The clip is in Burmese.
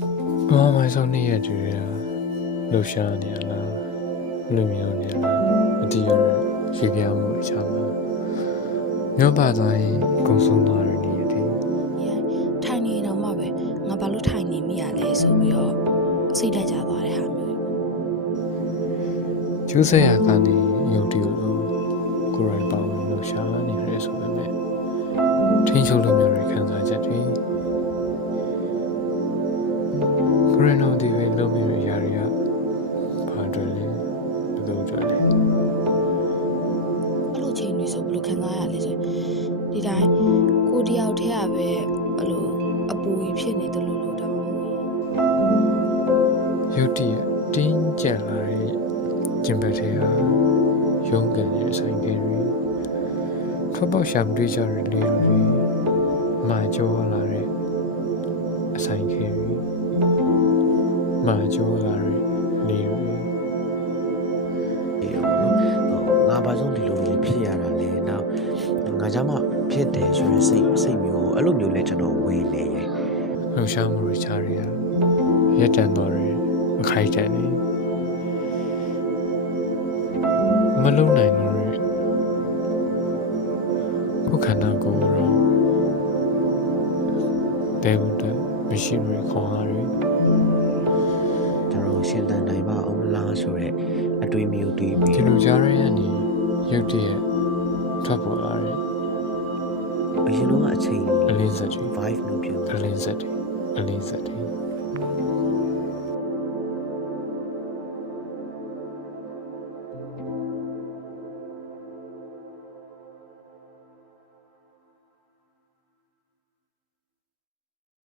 mai sau này à chứ lâu xa nè là lâu nhiều nè là đi ở khi bia mũi chả là nhớ bà tại công sống nào rồi nè thì ထိုင်နေတော့မှပဲငါဘာလို့ထိုင်နေမိရလဲဆိုပြီးတော့စိတ်ဓာတ်ကြသွားတဲ့ဟာမျိုး chú sẽ à cái này yêu điều đó cô rồi bảo lâu xa nè rồi số về mẹ thiên số lâu nhiều rồi khán giả chết đi cô rồi nói thì về lâu nhiều rồi giờ rồi bà rồi lên đâu rồi lên အဲ့လိုချိန်တွေဆိုဘယ်လိုခံစားရလဲဆိုဒီတိုင်းကိုတယောက်တည်းကပဲအဲ့လိုအပူကြီးဖြစ်နေတယ်လို့တော့မဟုတ်ဘူး 有点听见来，金白天啊，勇敢的三个人，他把相对家人领人，买酒来人，三个人，买酒来人领人。 ငါဘာကြောင့်ဒီလိုလေးဖြစ်ရတာလဲနောက်ငါကြောင့်မှဖြစ်တယ်ဆိုရင်စိတ်မျိုးအဲ့လိုမျိုးလဲကျွန်တော်ဝင်နေတယ် 楼下木儿家人，也站到人，开展的，没路来路人，我看到过了，对不对？没事人看下人。 ကျွန်တော်ရှင်းတန်နိုင်ပါအောင်လားဆိုတော့အတွေးမျိုးတွေးပြီး ဒီလိုကြားရရင်ရုပ်တရက်ထွက်ပေါ်လာတယ် အရင်တော့အချိန် အလင်းဆက်တွေ 5မျိုးဖြစ် အလင်းဆက်တွေအလင်းဆက်တွေ